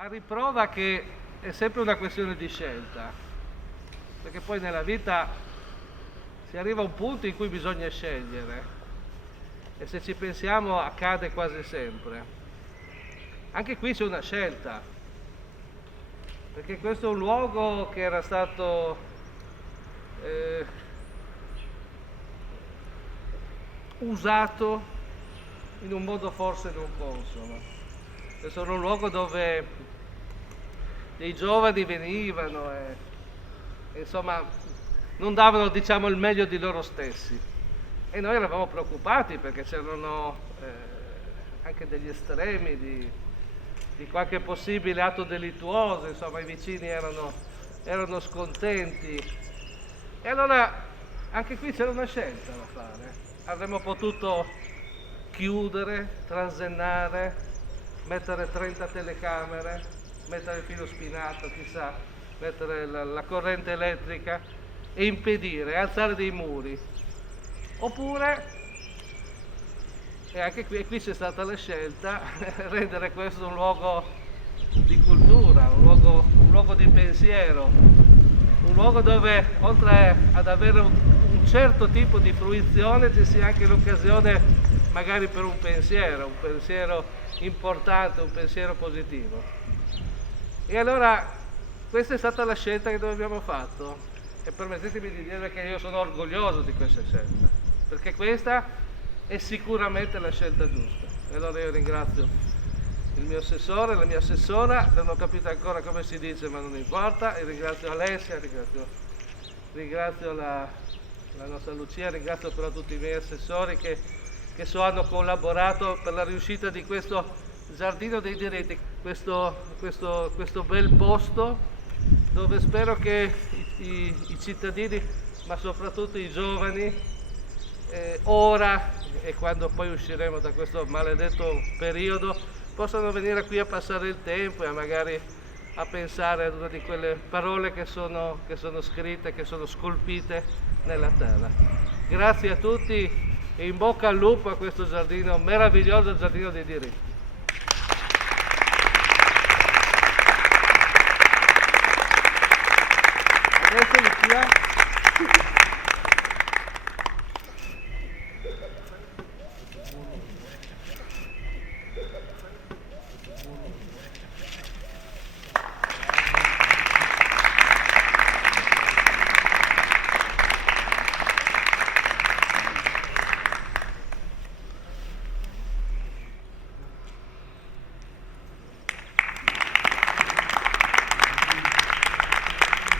a riprova che è sempre una questione di scelta, perché poi nella vita si arriva a un punto in cui bisogna scegliere e se ci pensiamo accade quasi sempre. Anche qui c'è una scelta, perché questo è un luogo che era stato usato in un modo forse non consono. Questo era un luogo dove dei giovani venivano e insomma non davano, diciamo, il meglio di loro stessi, e noi eravamo preoccupati perché c'erano anche degli estremi di qualche possibile atto delittuoso, insomma i vicini erano scontenti, e allora anche qui c'era una scelta da fare. Avremmo potuto chiudere, transennare, mettere 30 telecamere, mettere il filo spinato, chissà, mettere la corrente elettrica e impedire, alzare dei muri. Oppure, e anche qui c'è stata la scelta, rendere questo un luogo di cultura, un luogo di pensiero, un luogo dove oltre ad avere un certo tipo di fruizione ci sia anche l'occasione magari per un pensiero importante, un pensiero positivo. E allora questa è stata la scelta che noi abbiamo fatto, e permettetemi di dire che io sono orgoglioso di questa scelta, perché questa è sicuramente la scelta giusta. E allora io ringrazio il mio assessore, la mia assessora, non ho capito ancora come si dice ma non importa, e ringrazio Alessia, ringrazio la nostra Lucia, ringrazio però tutti i miei assessori che hanno collaborato per la riuscita di questo Giardino dei Diritti, questo bel posto dove spero che i cittadini, ma soprattutto i giovani, ora e quando poi usciremo da questo maledetto periodo, possano venire qui a passare il tempo e magari a pensare ad una di quelle parole che sono scritte, che sono scolpite nella terra. Grazie a tutti e in bocca al lupo a questo giardino meraviglioso, Giardino dei Diritti. Adesso Lucia.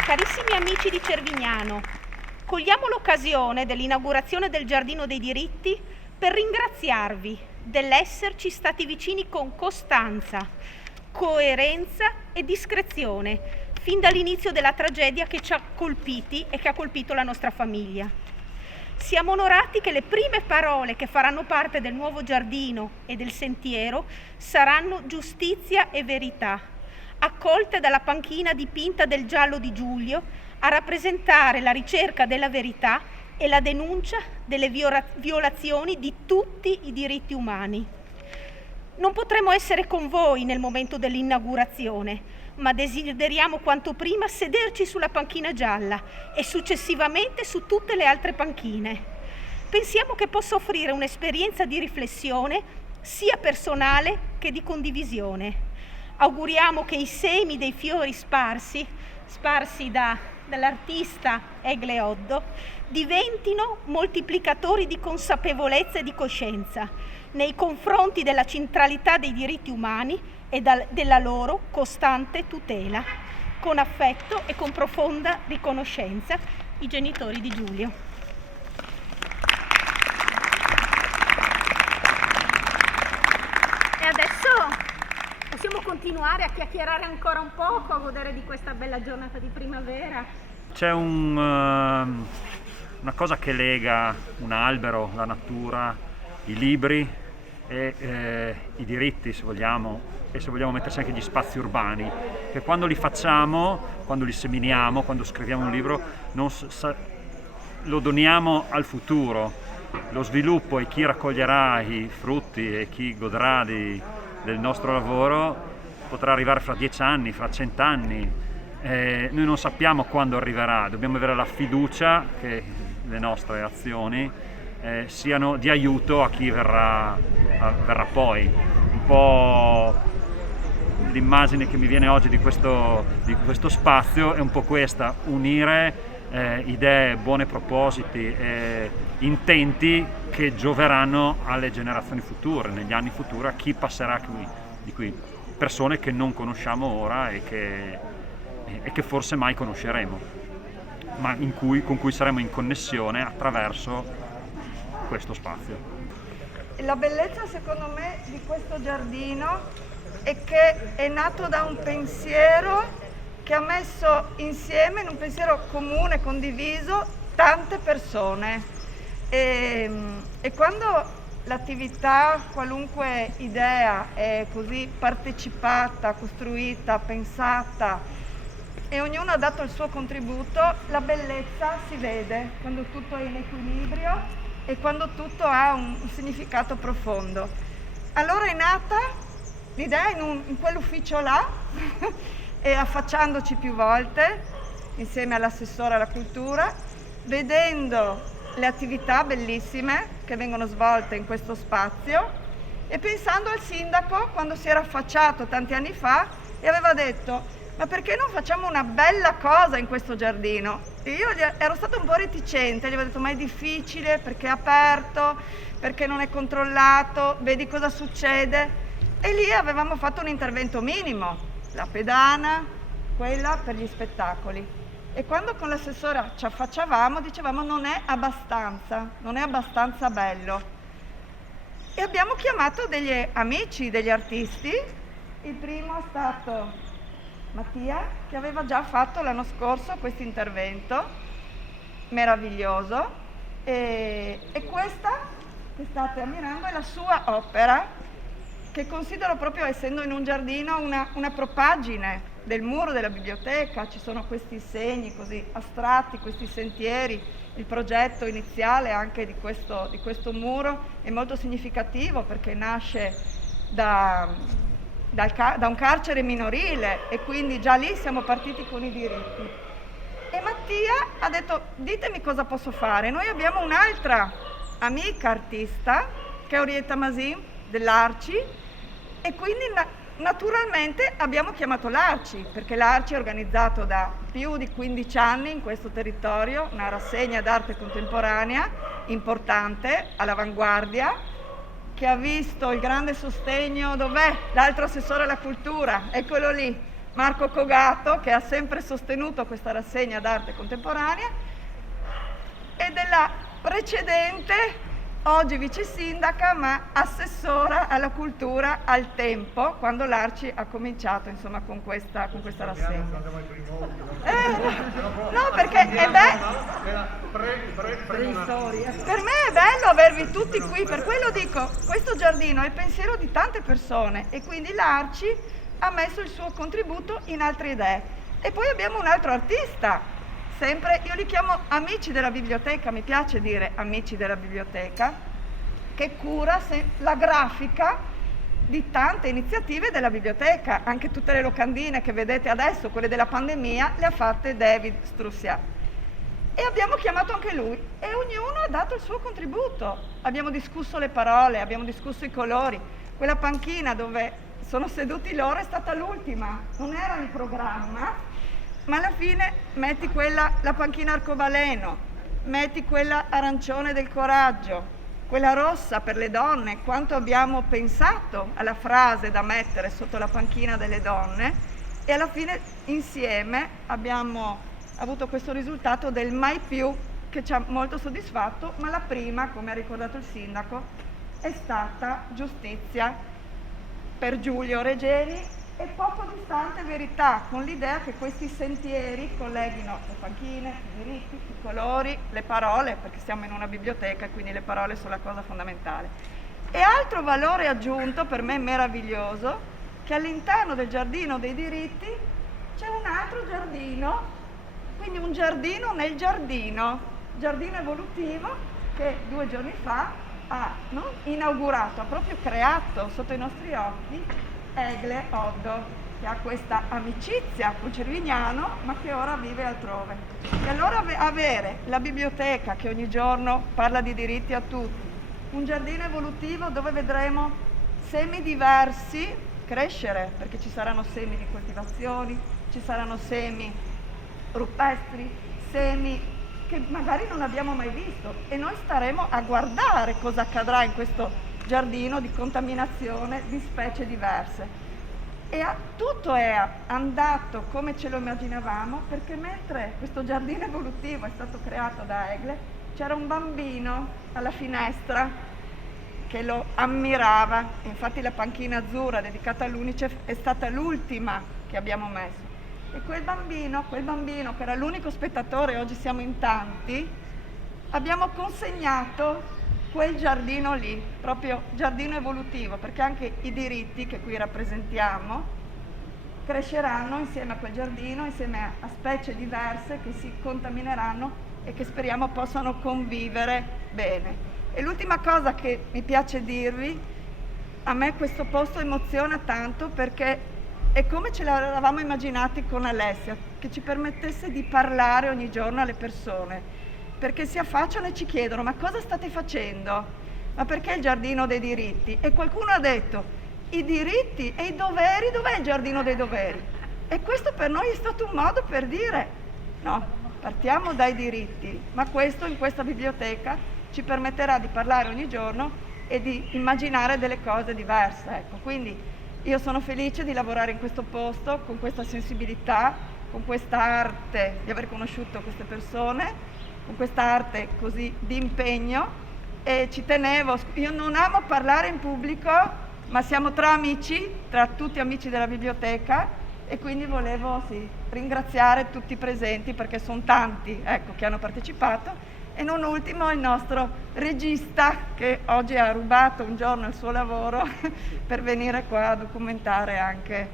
Carissimi amici di Cervignano, cogliamo l'occasione dell'inaugurazione del Giardino dei Diritti per ringraziarvi dell'esserci stati vicini con costanza, coerenza e discrezione fin dall'inizio della tragedia che ci ha colpiti e che ha colpito la nostra famiglia. Siamo onorati che le prime parole che faranno parte del nuovo giardino e del sentiero saranno giustizia e verità, accolte dalla panchina dipinta del giallo di Giulio a rappresentare la ricerca della verità e la denuncia delle violazioni di tutti i diritti umani. Non potremo essere con voi nel momento dell'inaugurazione, ma desideriamo quanto prima sederci sulla panchina gialla e successivamente su tutte le altre panchine. Pensiamo che possa offrire un'esperienza di riflessione sia personale che di condivisione. Auguriamo che i semi dei fiori sparsi dall'artista Egle Oddo diventino moltiplicatori di consapevolezza e di coscienza nei confronti della centralità dei diritti umani e della loro costante tutela. Con affetto e con profonda riconoscenza, i genitori di Giulio. E adesso possiamo continuare a chiacchierare ancora un poco, a godere di questa bella giornata di primavera. C'è una cosa che lega un albero, la natura, i libri e i diritti, se vogliamo, e se vogliamo metterci anche gli spazi urbani, che quando li facciamo, quando li seminiamo, quando scriviamo un libro, lo doniamo al futuro. Lo sviluppo e chi raccoglierà i frutti e chi godrà del nostro lavoro potrà arrivare fra 10 anni, fra 100 anni, noi non sappiamo quando arriverà, dobbiamo avere la fiducia che le nostre azioni siano di aiuto a chi verrà poi. Un po' l'immagine che mi viene oggi di questo spazio è un po' questa: unire idee, buoni propositi e intenti che gioveranno alle generazioni future, negli anni futuri, a chi passerà di qui, persone che non conosciamo ora e che forse mai conosceremo, ma con cui saremo in connessione attraverso questo spazio. La bellezza, secondo me, di questo giardino è che è nato da un pensiero che ha messo insieme, in un pensiero comune, condiviso, tante persone. E quando l'attività, qualunque idea è così partecipata, costruita, pensata e ognuno ha dato il suo contributo, la bellezza si vede quando tutto è in equilibrio e quando tutto ha un significato profondo. Allora è nata l'idea in quell'ufficio là e affacciandoci più volte insieme all'assessore alla cultura, vedendo le attività bellissime che vengono svolte in questo spazio e pensando al sindaco quando si era affacciato tanti anni fa e aveva detto: ma perché non facciamo una bella cosa in questo giardino? E io ero stata un po' reticente, gli avevo detto: ma è difficile perché è aperto, perché non è controllato, vedi cosa succede. E lì avevamo fatto un intervento minimo, la pedana, quella per gli spettacoli. E quando con l'assessora ci affacciavamo dicevamo: non è abbastanza bello. E abbiamo chiamato degli amici, degli artisti. Il primo è stato Mattia, che aveva già fatto l'anno scorso questo intervento meraviglioso, e questa che state ammirando è la sua opera, che considero proprio, essendo in un giardino, una propaggine del muro della biblioteca. Ci sono questi segni così astratti, questi sentieri. Il progetto iniziale anche di questo muro è molto significativo perché nasce da un carcere minorile e quindi già lì siamo partiti con i diritti. E Mattia ha detto: ditemi cosa posso fare. Noi abbiamo un'altra amica artista che è Orietta Masin dell'Arci, e quindi naturalmente abbiamo chiamato l'Arci, perché l'Arci ha organizzato da più di 15 anni in questo territorio una rassegna d'arte contemporanea importante, all'avanguardia, che ha visto il grande sostegno. Dov'è l'altro assessore alla cultura? Eccolo lì, Marco Cogato, che ha sempre sostenuto questa rassegna d'arte contemporanea, e della precedente, oggi vice sindaca, ma assessora alla cultura al tempo, quando l'Arci ha cominciato, insomma, con questa rassegna. No, perché è per me è bello avervi tutti qui, per quello dico, questo giardino è il pensiero di tante persone e quindi l'Arci ha messo il suo contributo in altre idee. E poi abbiamo un altro artista, sempre, io li chiamo amici della biblioteca, mi piace dire amici della biblioteca, che cura la grafica di tante iniziative della biblioteca. Anche tutte le locandine che vedete adesso, quelle della pandemia, le ha fatte David Strussiat. E abbiamo chiamato anche lui e ognuno ha dato il suo contributo. Abbiamo discusso le parole, abbiamo discusso i colori. Quella panchina dove sono seduti loro è stata l'ultima, non era in programma, ma alla fine metti la panchina arcobaleno, metti quella arancione del coraggio, quella rossa per le donne. Quanto abbiamo pensato alla frase da mettere sotto la panchina delle donne, e alla fine insieme abbiamo avuto questo risultato del mai più, che ci ha molto soddisfatto. Ma la prima, come ha ricordato il sindaco, è stata Giustizia per Giulio Regeni, e poco distante Verità, con l'idea che questi sentieri colleghino le panchine, i diritti, i colori, le parole, perché siamo in una biblioteca e quindi le parole sono la cosa fondamentale. E altro valore aggiunto per me meraviglioso, che all'interno del giardino dei diritti c'è un altro giardino, quindi un giardino nel giardino evolutivo, che 2 giorni fa ha inaugurato, ha proprio creato sotto i nostri occhi Egle Oddo, che ha questa amicizia con Cervignano, ma che ora vive altrove. E allora avere la biblioteca che ogni giorno parla di diritti a tutti, un giardino evolutivo dove vedremo semi diversi crescere, perché ci saranno semi di coltivazioni, ci saranno semi rupestri, semi che magari non abbiamo mai visto, e noi staremo a guardare cosa accadrà in questo giardino di contaminazione di specie diverse. E tutto è andato come ce lo immaginavamo, perché mentre questo giardino evolutivo è stato creato da Egle, c'era un bambino alla finestra che lo ammirava. Infatti la panchina azzurra dedicata all'Unicef è stata l'ultima che abbiamo messo. E quel bambino che era l'unico spettatore, oggi siamo in tanti, abbiamo consegnato quel giardino lì, proprio giardino evolutivo, perché anche i diritti che qui rappresentiamo cresceranno insieme a quel giardino, insieme a specie diverse che si contamineranno e che speriamo possano convivere bene. E l'ultima cosa che mi piace dirvi, a me questo posto emoziona tanto perché è come ce l'eravamo immaginati con Alessia, che ci permettesse di parlare ogni giorno alle persone, perché si affacciano e ci chiedono: ma cosa state facendo? Ma perché il giardino dei diritti? E qualcuno ha detto: i diritti e i doveri, dov'è il giardino dei doveri? E questo per noi è stato un modo per dire: no, partiamo dai diritti, ma questo in questa biblioteca ci permetterà di parlare ogni giorno e di immaginare delle cose diverse. Ecco, quindi io sono felice di lavorare in questo posto, con questa sensibilità, con questa arte, di aver conosciuto queste persone, con questa arte così di impegno, e ci tenevo. Io non amo parlare in pubblico, ma siamo tra amici, tra tutti amici della biblioteca, e quindi volevo ringraziare tutti i presenti, perché sono tanti, ecco, che hanno partecipato, e non ultimo il nostro regista che oggi ha rubato un giorno il suo lavoro per venire qua a documentare anche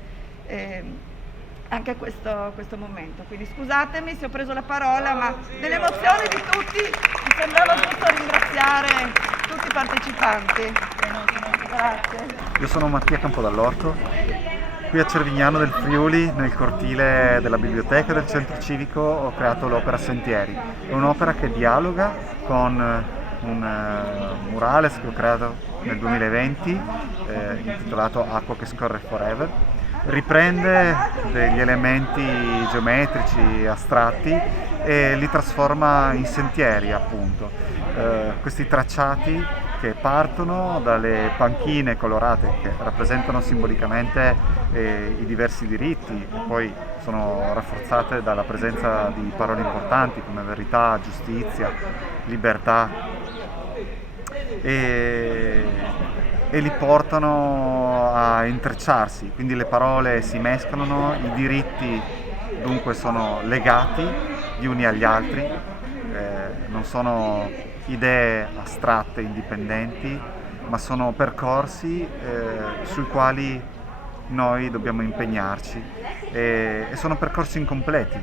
questo momento. Quindi scusatemi se ho preso la parola, ma dell'emozione di tutti mi sembrava giusto ringraziare tutti i partecipanti. Grazie. Io sono Mattia Campodall'Orto, qui a Cervignano del Friuli, nel cortile della biblioteca del centro civico, ho creato l'opera Sentieri. È un'opera che dialoga con un murales che ho creato nel 2020 intitolato Acqua che scorre forever. Riprende degli elementi geometrici astratti e li trasforma in sentieri, appunto. Questi tracciati che partono dalle panchine colorate che rappresentano simbolicamente i diversi diritti e poi sono rafforzate dalla presenza di parole importanti come verità, giustizia, libertà, e li portano a intrecciarsi, quindi le parole si mescolano, i diritti dunque sono legati gli uni agli altri, non sono idee astratte, indipendenti, ma sono percorsi sui quali noi dobbiamo impegnarci, e sono percorsi incompleti.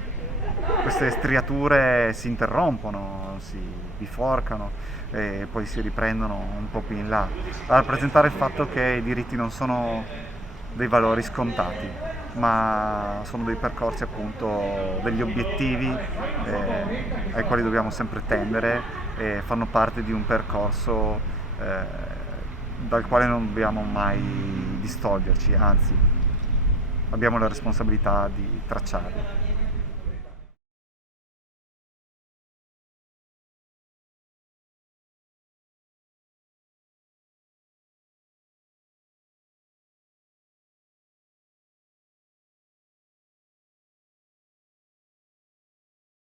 Queste striature si interrompono, si biforcano e poi si riprendono un po' più in là, a rappresentare il fatto che i diritti non sono dei valori scontati, ma sono dei percorsi, appunto, degli obiettivi ai quali dobbiamo sempre tendere, e fanno parte di un percorso dal quale non dobbiamo mai distoglierci, anzi abbiamo la responsabilità di tracciarlo.